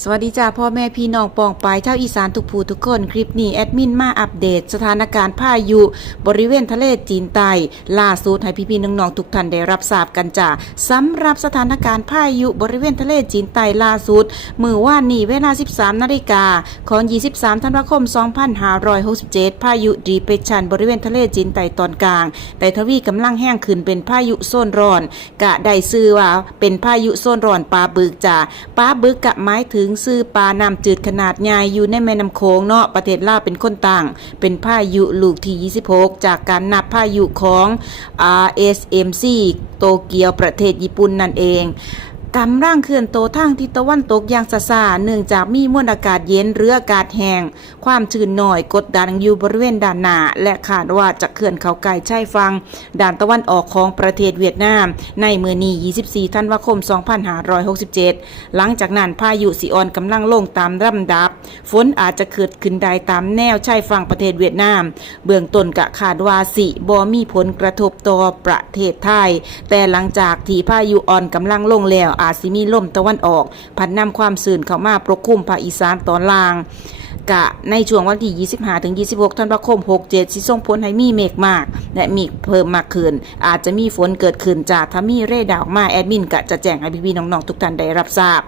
สวัสดีจ้าพ่อแม่พี่น้องปองปายชาวอีสานทุกผู้ทุกคนคลิปนี้แอดมินมาอัปเดตสถานการณ์พายุบริเวณทะเลจีนใต้ล่าสุดให้พี่ๆน้องๆทุกท่านได้รับทราบกันจ้าสำหรับสถานการณ์พายุบริเวณทะเลจีนใต้ล่าสุดมื้อวานนี้เวลา 13 นาฬิกาของ 23 ธันวาคม 2567 พายุดีเพรสชันบริเวณทะเลจีนใต้ตอนกลางได้ทวีกำลังแห้งขึ้นเป็นพายุโซนร้อนกะได้ชื่อว่าเป็นพายุโซนร้อนปลาบึกจ้าปลาบึกกะหมายถึงซื้อปลาน้ำจืดขนาดใหญ่อยู่ในแม่น้ำโขงเนาะประเทศลาวเป็นคนต่างเป็นพายุลูกที่ 26 จากการนับพายุของ RSMC โตเกียวประเทศญี่ปุ่นนั่นเองกำลังเคลื่อนตัวทางทิศตะวันตกอย่างช้าๆเนื่องจากมีมวลอากาศเย็นหรืออากาศแห้งความชื้นน้อยกดดันอยู่บริเวณด้านหน้าและคาดว่าจะเคลื่อนเข้าใกล้ชายฝั่งด้านตะวันออกของประเทศเวียดนามในมื้อนี้ 24 ธันวาคม 2567 หลังจากนั้นพายุสิอ่อนกำลังลงตามลำดับฝนอาจจะเกิดขึ้นได้ตามแนวชายฝั่งประเทศเวียดนามเบื้องต้นก็คาดว่าสิบ่มีผลกระทบต่อประเทศไทยแต่หลังจากที่พายุอ่อนกำลังลงแล้วอาจสิมีลมตะวันออกพัดนำความชื้นเข้ามาปกคลุมภาคอีสานตอนล่างกะในช่วงวันที่ 25 ถึง 26 ธันวาคม 67 สิส่งผลให้มีเมฆมากและมีเพิ่มมากขึ้นอาจจะมีฝนเกิดขึ้นจากถ้ามีเรดาร์ออกมาแอดมินกะจะแจ้งให้พี่ๆน้องๆทุกท่านได้รับทราบ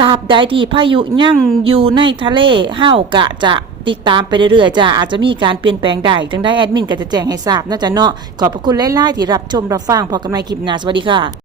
ตราบใดที่พายุยังอยู่ในทะเลเฮากะจะติดตามไปเรื่อยๆจ้าอาจจะมีการเปลี่ยนแปลงได้จังได้แอดมินก็จะแจ้งให้ทราบนะจ๊ะเนาะขอบพระคุณหลายๆที่รับชมรับฟังพบกันใหม่คลิปหน้าสวัสดีค่ะ